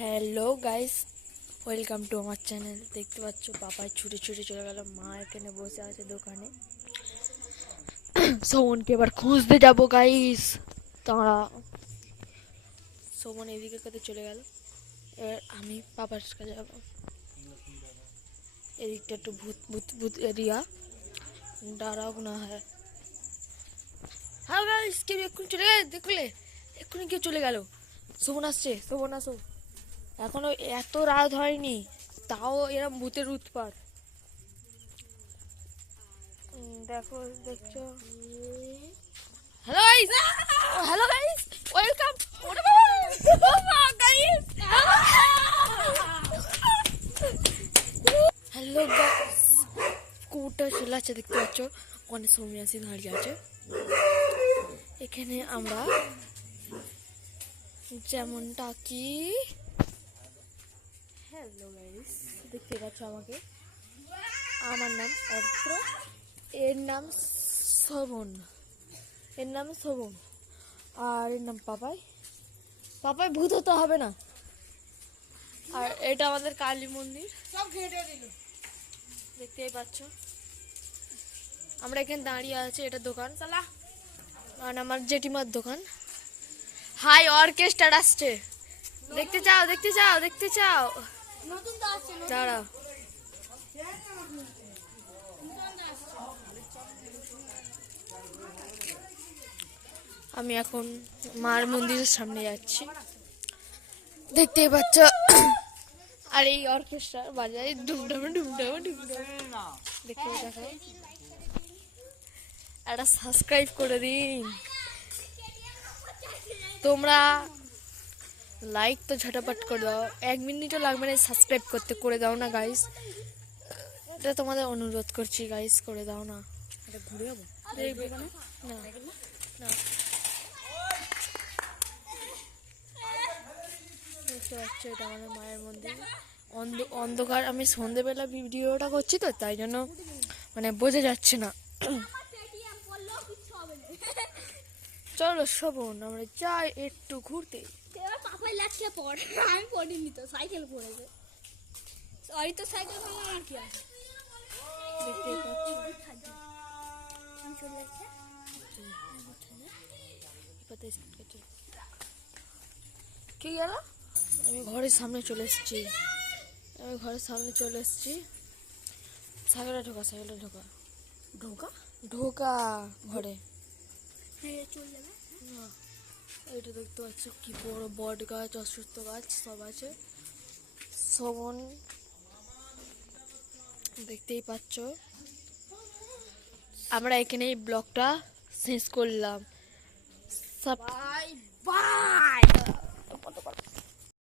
Hello guys, welcome to আমার channel. দেখতে পাচ্ছ পাপাই ছুটে ছুটে চলে গেল, মা এখানে বসে আছে দোকানে। সোমনকে এবার খুঁজতে যাবো গাইস। তারা সোমন এদিকে কোথায় চলে গেল, এবার আমি পাপার কাছে যাবো। এদিকটা একটু ভূত ভূত ভূত এরিয়া, ডরাও না হয়। হ্যাঁ গাইস, কেউ এক্ষুনি চলে গেল, দেখলে এক্ষুনি কেউ চলে গেল। সোমন আসছে, সোমন আসো। এখনো এত রাত হয়নি, তাও এরম ভূতের উৎপাত। দেখো, দেখছো? Hello guys, hello guys, welcome. Hello guys, কুকুরটা চলে আছে, দেখতে পাচ্ছ অনেক সৌমিয়াসি দাঁড়িয়ে আছে। এখানে আমরা যেমনটা কি, হ্যালো গাইস, দেখতে পাচ্ছ আমাকে। আমার নাম অর্ত্র, এর নাম শোভন, এর নাম শোভন, আর এর নাম পাপাই। পাপাই ভূত হতে হবে না। আর এটা আমাদের কালী মন্দির, সব ঘেটে দিল, দেখতেই পাচ্ছ। আমরা এখানে দাঁড়িয়ে আছি, এটা দোকান চালা, আর আমার জেঠিমার দোকান। হাই, অর্কেস্ট্রা আসছে, দেখতে চাও, দেখতে চাও, দেখতে চাও? দাঁড়াও, আমি এখন মার মন্দিরের সামনে যাচ্ছি, দেখতেই পাচ্ছ। আর এই অর্কেস্ট্রা বাজায় ডুমডাম ডুমডাম ডুমডাম, দেখতে দেখো। একটা সাবস্ক্রাইব করে দিন তোমরা, লাইক তো ঝটাপট করে দাও, 1 মিনিটও লাগবে না সাবস্ক্রাইব করতে, করে দাও না গাইস, এটা তোমাদের অনুরোধ করছি গাইস, করে দাও না। এটা ঘুরে যাবো, দেখবে না না না। দেখতে পাচ্ছ, এটা আমাদের মায়ের মন্দির। অন্ধকার, আমি সন্ধেবেলা ভিডিওটা করছি তো, তাই জন্য মানে বোঝা যাচ্ছে না। চলো শোভন, আমরা যাই একটু ঘুরতে। পাপাই লাগছে পড়ে, আমি পড়িনি তো, সাইকেল পড়েছে। সরি তো, সাইকেল ভাঙা আর কি আছে। দেখতেই পাচ্ছ, আমি চলে যাচ্ছি। কি গেল? আমি ঘরের সামনে চলে এসেছি, আমি ঘরের সামনে চলে এসেছি। সাইকেলে ঢোকা, সাইকেলে ঢোকা, ঢোকা ঢোকা ঘরে। হ্যাঁ, চলে যাবে। না, এইটা দেখতে পাচ্ছ কি বড় বট গাছ, অসুস্থ গাছ সব আছে। শোভন, দেখতেই পাচ্ছ। আমরা এখানেই ব্লগটা শেষ করলাম। Bye bye.